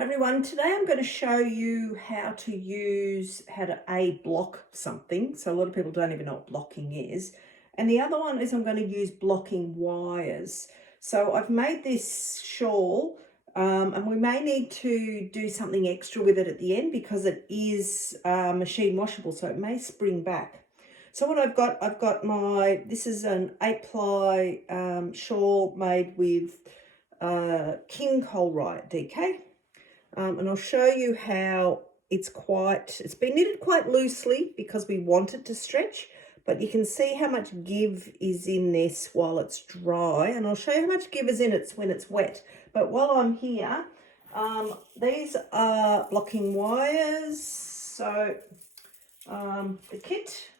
Hi everyone, today I'm going to show you how to block something. So a lot of people don't even know what blocking is. And the other one is I'm going to use blocking wires. So I've made this shawl and we may need to do something extra with it at the end because it is machine washable, so it may spring back. So what I've got this is an 8-ply shawl made with Riot DK. And I'll show you how it's been knitted quite loosely because we want it to stretch, but you can see how much give is in this while it's dry, and I'll show you how much give is in it when it's wet. But while I'm here, these are blocking wires. So the kit,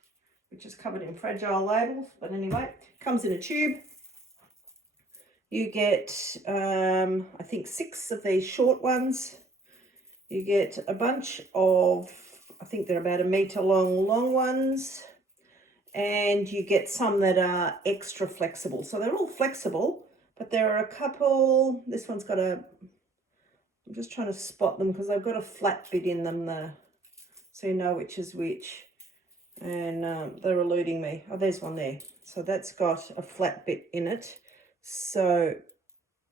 which is covered in fragile labels, but anyway, comes in a tube. You get, I think, 6 of these short ones. You get a bunch of, I think they're about 1 meter long ones. And you get some that are extra flexible. So they're all flexible, but there are a couple, this one's got I'm just trying to spot them because they've got a flat bit in them there, so you know which is which. And they're eluding me. Oh, there's one there. So that's got a flat bit in it. So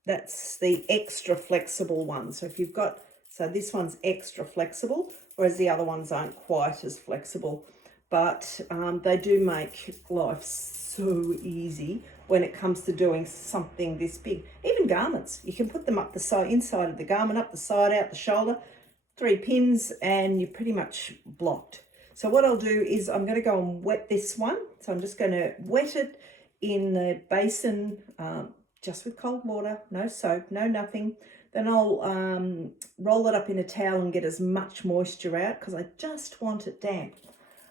that's the extra flexible one. So if you've got, so this one's extra flexible, whereas the other ones aren't quite as flexible. But they do make life so easy when it comes to doing something this big. Even garments, you can put them up the side, inside of the garment, up the side, out the shoulder, 3 pins, and you're pretty much blocked. So what I'll do is I'm going to go and wet this one. So I'm just going to wet it in the basin, just with cold water, no soap, no nothing. Then I'll roll it up in a towel and get as much moisture out because I just want it damp.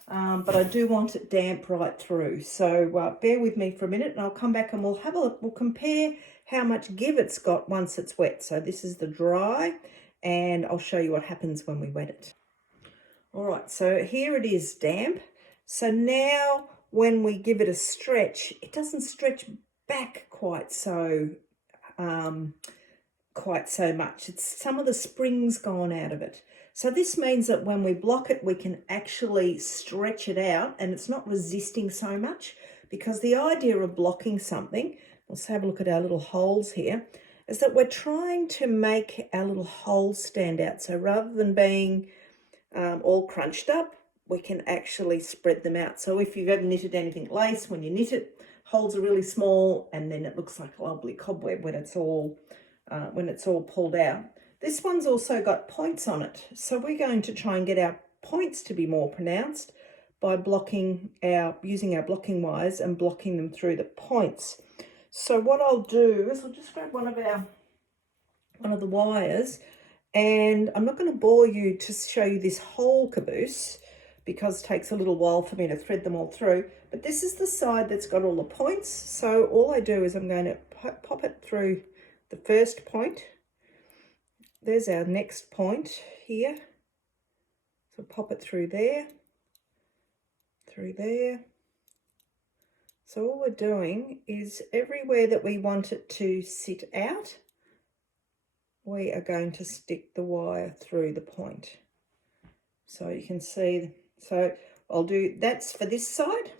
But I do want it damp right through. So bear with me for a minute and I'll come back and we'll have a look. We'll compare how much give it's got once it's wet. So this is the dry, and I'll show you what happens when we wet it. All right, so here it is damp. So now when we give it a stretch, it doesn't stretch back quite so much. It's some of the spring's gone out of it. So this means that when we block it, we can actually stretch it out and it's not resisting so much, because the idea of blocking something, let's have a look at our little holes here, is that we're trying to make our little holes stand out. So rather than being all crunched up, we can actually spread them out. So if you've ever knitted anything lace, when you knit it, holes are really small and then it looks like a lovely cobweb when it's all pulled out. This one's also got points on it. So we're going to try and get our points to be more pronounced by using our blocking wires and blocking them through the points. So what I'll do is I'll just grab one of the wires, and I'm not going to bore you to show you this whole caboose because it takes a little while for me to thread them all through. But this is the side that's got all the points. So all I do is I'm going to pop it through the first point. There's our next point here. So pop it through there. So all we're doing is everywhere that we want it to sit out, we are going to stick the wire through the point. So you can see, so I'll do, that's for this side.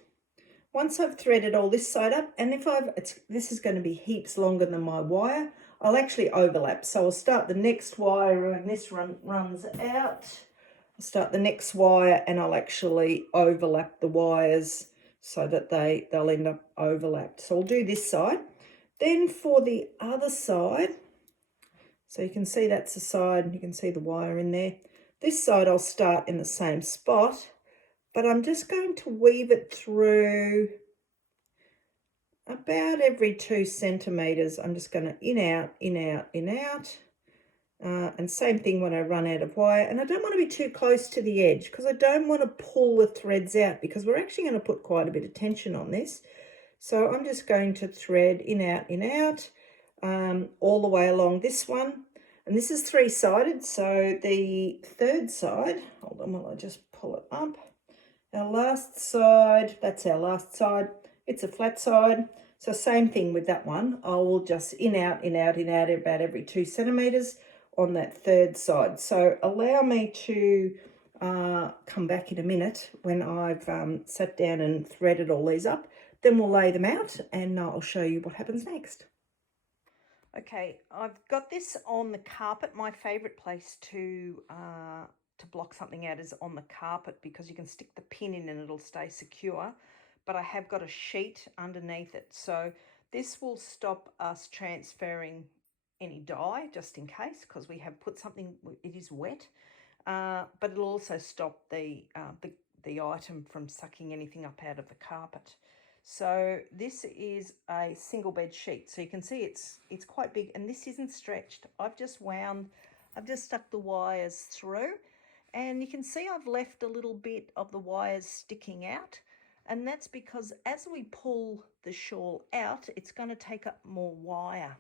Once I've threaded all this side up, and this is going to be heaps longer than my wire, I'll actually overlap. So I'll start the next wire and this runs out. I'll start the next wire and I'll actually overlap the wires so that they'll end up overlapped. So I'll do this side. Then for the other side, so you can see that's the side and you can see the wire in there. This side I'll start in the same spot, but I'm just going to weave it through about every 2 centimeters. I'm just going to in, out. And same thing when I run out of wire. And I don't want to be too close to the edge because I don't want to pull the threads out, because we're actually going to put quite a bit of tension on this. So I'm just going to thread in, out, all the way along this one. And this is 3-sided. So the third side, hold on while I just pull it up. Our last side, that's our last side. It's a flat side. So same thing with that one. I will just in, out about every 2 centimeters. on that third side. So allow me to come back in a minute when I've sat down and threaded all these up. Then we'll lay them out and I'll show you what happens next. Okay, I've got this on the carpet. My favourite place to block something out is on the carpet because you can stick the pin in and it'll stay secure. But I have got a sheet underneath it, so this will stop us transferring any dye just in case, because we have put something, it is wet, but it'll also stop the item from sucking anything up out of the carpet. So this is a single bed sheet, so you can see it's quite big, and this isn't stretched. I've just stuck the wires through, and you can see I've left a little bit of the wires sticking out, and that's because as we pull the shawl out, it's going to take up more wire.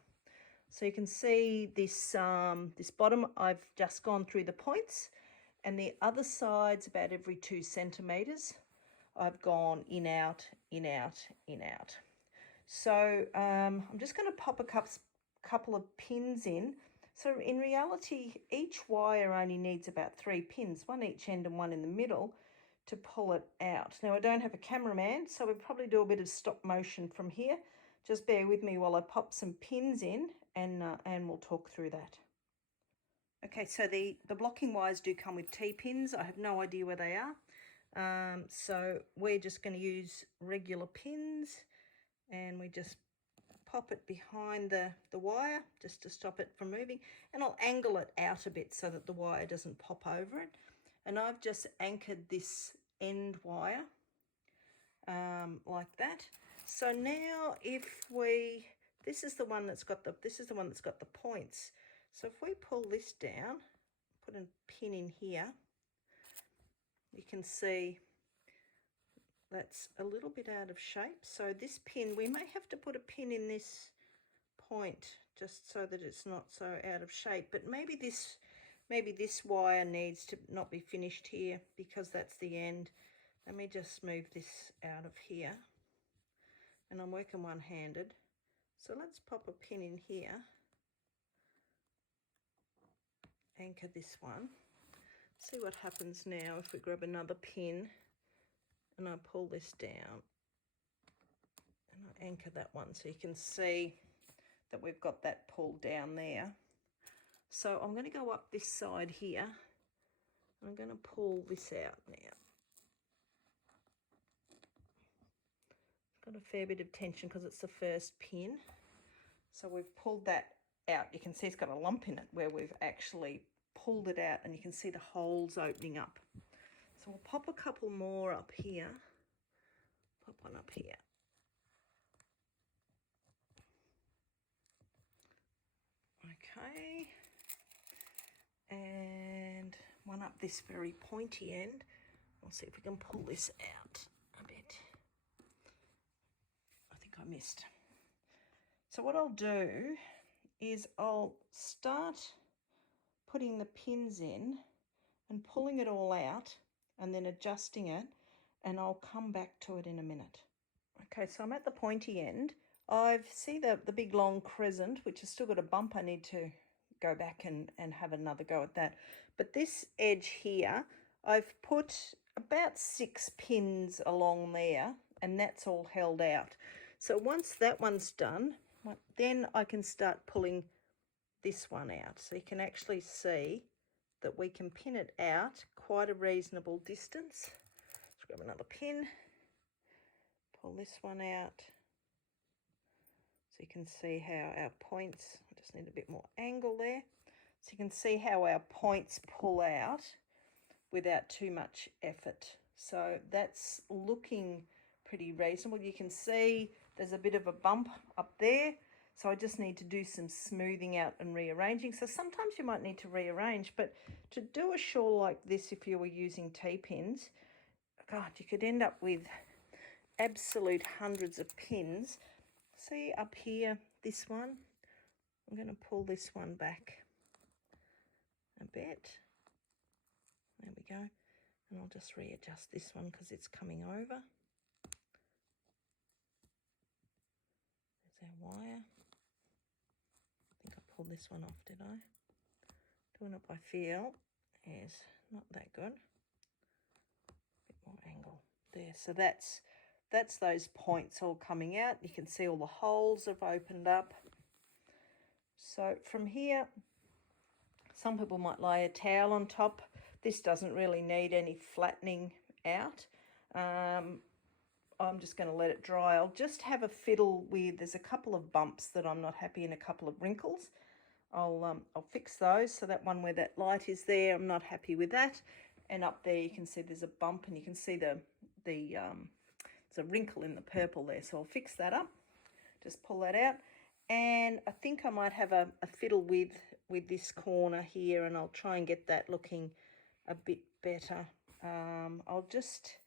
So you can see this this bottom, I've just gone through the points, and the other side's about every 2 centimetres. I've gone in, out, in, out, in, out. So I'm just going to pop a couple of pins in. So in reality, each wire only needs about 3 pins, one each end and one in the middle, to pull it out. Now I don't have a cameraman, so we'll probably do a bit of stop motion from here. Just bear with me while I pop some pins in, and we'll talk through that. Okay, so the blocking wires do come with T-pins. I have no idea where they are. So we're just going to use regular pins, and we just pop it behind the wire just to stop it from moving, and I'll angle it out a bit so that the wire doesn't pop over it. And I've just anchored this end wire like that. So now this is the one that's got the points. So if we pull this down, put a pin in here, you can see that's a little bit out of shape. So this pin, we may have to put a pin in this point just so that it's not so out of shape. But maybe this wire needs to not be finished here because that's the end. Let me just move this out of here. And I'm working one-handed. So let's pop a pin in here. Anchor this one. See what happens now if we grab another pin and I pull this down and I anchor that one, so you can see that we've got that pulled down there. So I'm going to go up this side here. I'm going to pull this out now. Got a fair bit of tension because it's the first pin. So we've pulled that out. You can see it's got a lump in it where we've actually pulled it out, and you can see the holes opening up. So we'll pop a couple more up here. Pop one up here. Okay. And one up this very pointy end. We'll see if we can pull this out a bit. I think I missed. So what I'll do is I'll start putting the pins in and pulling it all out and then adjusting it, and I'll come back to it in a minute. Okay, so I'm at the pointy end. I see the big long crescent, which has still got a bump. I need to go back and have another go at that. But this edge here, I've put about 6 pins along there, and that's all held out. So once that one's done, then I can start pulling this one out. So you can actually see that we can pin it out quite a reasonable distance. Let's grab another pin, pull this one out. So you can see how our points, I just need a bit more angle there. So you can see how our points pull out without too much effort. So that's looking pretty reasonable. You can see there's a bit of a bump up there. So I just need to do some smoothing out and rearranging. So sometimes you might need to rearrange, but to do a shawl like this, if you were using T-pins, God, you could end up with absolute hundreds of pins. See up here, this one, I'm going to pull this one back a bit. There we go. And I'll just readjust this one because it's coming over. There's our wire. I think I pulled this one off, did I? doing it by feel is not that good. A bit more angle there. So that's those points all coming out. You can see all the holes have opened up. So from here, some people might lay a towel on top. This doesn't really need any flattening out. I'm just going to let it dry. I'll just have a fiddle with, there's a couple of bumps that I'm not happy and a couple of wrinkles. I'll fix those. So that one where that light is there, I'm not happy with that. And up there you can see there's a bump, and you can see there's a wrinkle in the purple there. So I'll fix that up. Just pull that out. And I think I might have a fiddle with this corner here, and I'll try and get that looking a bit better. I'll just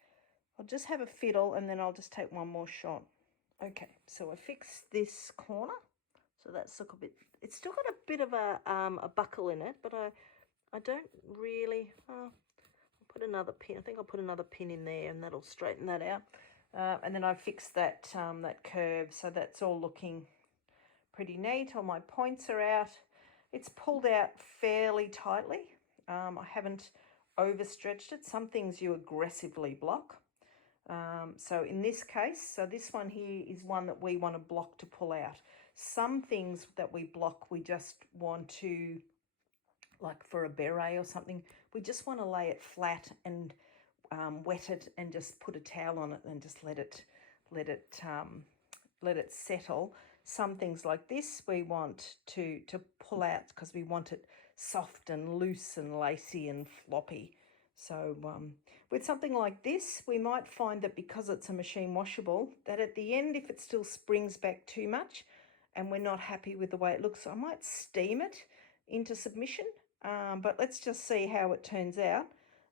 have a fiddle, and then I'll just take one more shot. Okay, so I fixed this corner. So that's look a bit, it's still got a bit of a buckle in it, but I don't really, I'll put another pin. I think I'll put another pin in there, and that'll straighten that out. And then I fixed that curve, so that's all looking pretty neat. All my points are out. It's pulled out fairly tightly. I haven't overstretched it. Some things you aggressively block. So in this case, so this one here is one that we want to block to pull out. Some things that we block, we just want to, like for a beret or something, we just want to lay it flat and wet it and just put a towel on it and just let it settle. Some things like this we want to pull out because we want it soft and loose and lacy and floppy. So with something like this, we might find that because it's a machine washable, that at the end, if it still springs back too much and we're not happy with the way it looks, I might steam it into submission. But let's just see how it turns out.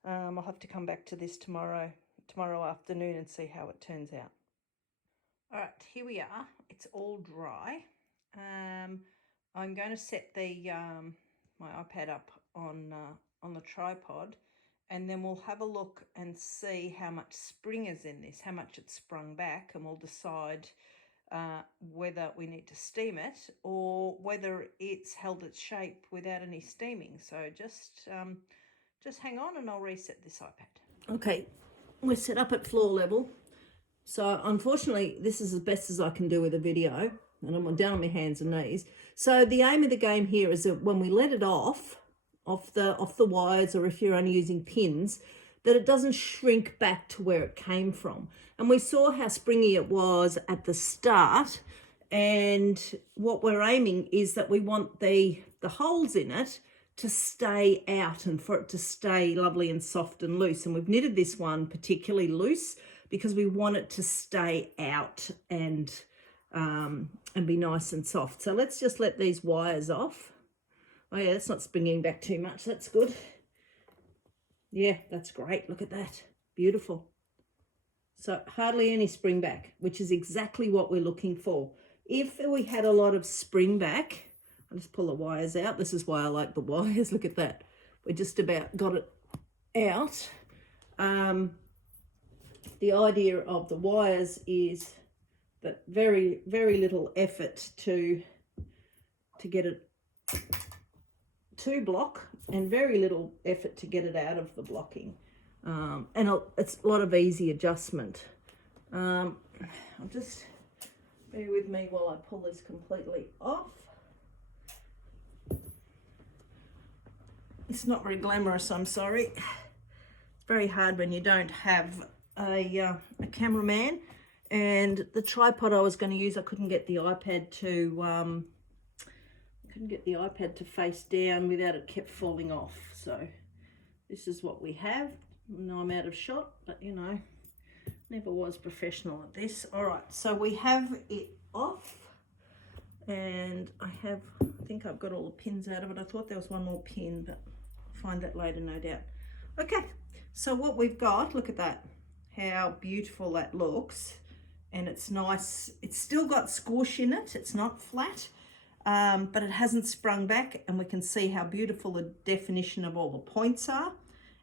I'll have to come back to this tomorrow afternoon and see how it turns out. All right, here we are. It's all dry. I'm going to set the my iPad up on the tripod, and then we'll have a look and see how much spring is in this, how much it's sprung back, and we'll decide whether we need to steam it or whether it's held its shape without any steaming. So just hang on and I'll reset this iPad. Okay, we're set up at floor level. So unfortunately, this is as best as I can do with a video, and I'm down on my hands and knees. So the aim of the game here is that when we let it off the wires, or if you're only using pins, that it doesn't shrink back to where it came from. And we saw how springy it was at the start, and what we're aiming is that we want the holes in it to stay out and for it to stay lovely and soft and loose. And we've knitted this one particularly loose because we want it to stay out and be nice and soft. So let's just let these wires off. Oh yeah, that's not springing back too much. That's good. Yeah, that's great. Look at that. Beautiful. So hardly any spring back, which is exactly what we're looking for. If we had a lot of spring back, I'll just pull the wires out. This is why I like the wires. Look at that. We just about got it out. The idea of the wires is that very, very little effort to get it to block, and very little effort to get it out of the blocking. And it's a lot of easy adjustment. I'll just bear with me while I pull this completely off. It's not very glamorous, I'm sorry. It's very hard when you don't have a cameraman, and the tripod I was going to use, I couldn't get the iPad to face down without it kept falling off. So this is what we have. I know I'm out of shot, but you know, never was professional at this. All right, so we have it off, and I think I've got all the pins out of it. I thought there was one more pin, but I'll find that later, no doubt. Okay, so what we've got, look at that, how beautiful that looks. And it's nice. It's still got squish in it. It's not flat, but it hasn't sprung back, and we can see how beautiful the definition of all the points are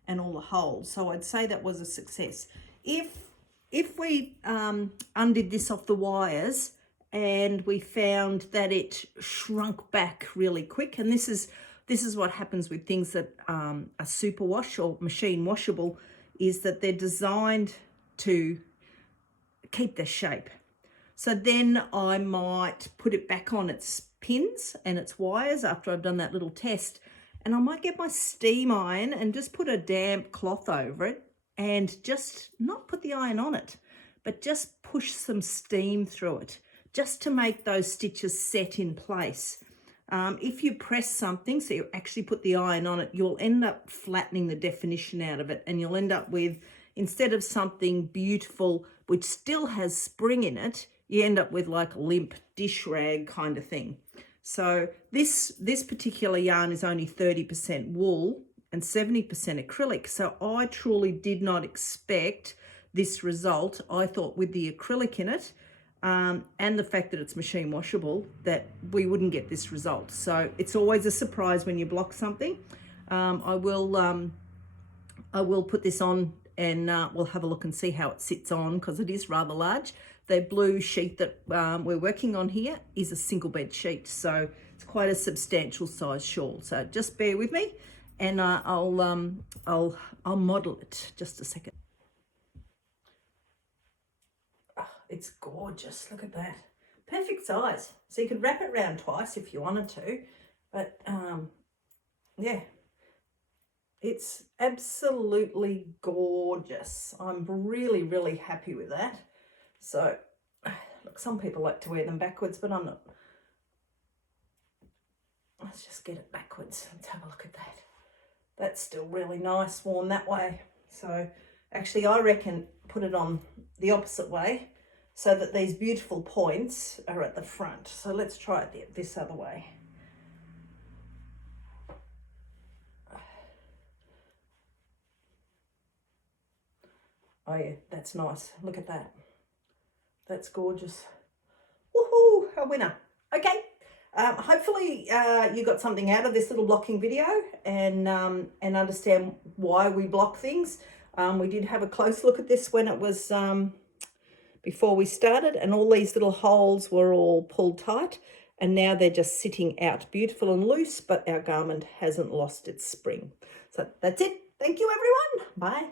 and all the holes. So I'd say that was a success. If we undid this off the wires and we found that it shrunk back really quick, and this is this is what happens with things that are superwash or machine washable, is that they're designed to keep their shape. So then I might put it back on its pins and its wires after I've done that little test, and I might get my steam iron and just put a damp cloth over it and just not put the iron on it, but just push some steam through it just to make those stitches set in place. If you press something, so you actually put the iron on it, you'll end up flattening the definition out of it, and you'll end up with, instead of something beautiful which still has spring in it, you end up with like a limp dish rag kind of thing. So this particular yarn is only 30% wool and 70% acrylic. So I truly did not expect this result. I thought with the acrylic in it, and the fact that it's machine washable, that we wouldn't get this result. So it's always a surprise when you block something. I will put this on and we'll have a look and see how it sits on, because it is rather large. The blue sheet that we're working on here is a single bed sheet, so it's quite a substantial size shawl. So just bear with me, and I'll model it. Just a second. It's gorgeous. Look at that. Perfect size. So you could wrap it around twice if you wanted to. But yeah, it's absolutely gorgeous. I'm really, really happy with that. So look, some people like to wear them backwards, but I'm not. Let's just get it backwards. Let's have a look at that. That's still really nice worn that way. So actually I reckon put it on the opposite way, so that these beautiful points are at the front. So let's try it this other way. Oh yeah, that's nice. Look at that. That's gorgeous. Woohoo, a winner. Okay, hopefully you got something out of this little blocking video, and understand why we block things. We did have a close look at this when it was before we started, and all these little holes were all pulled tight, and now they're just sitting out beautiful and loose, but our garment hasn't lost its spring. So that's it. Thank you, everyone. Bye.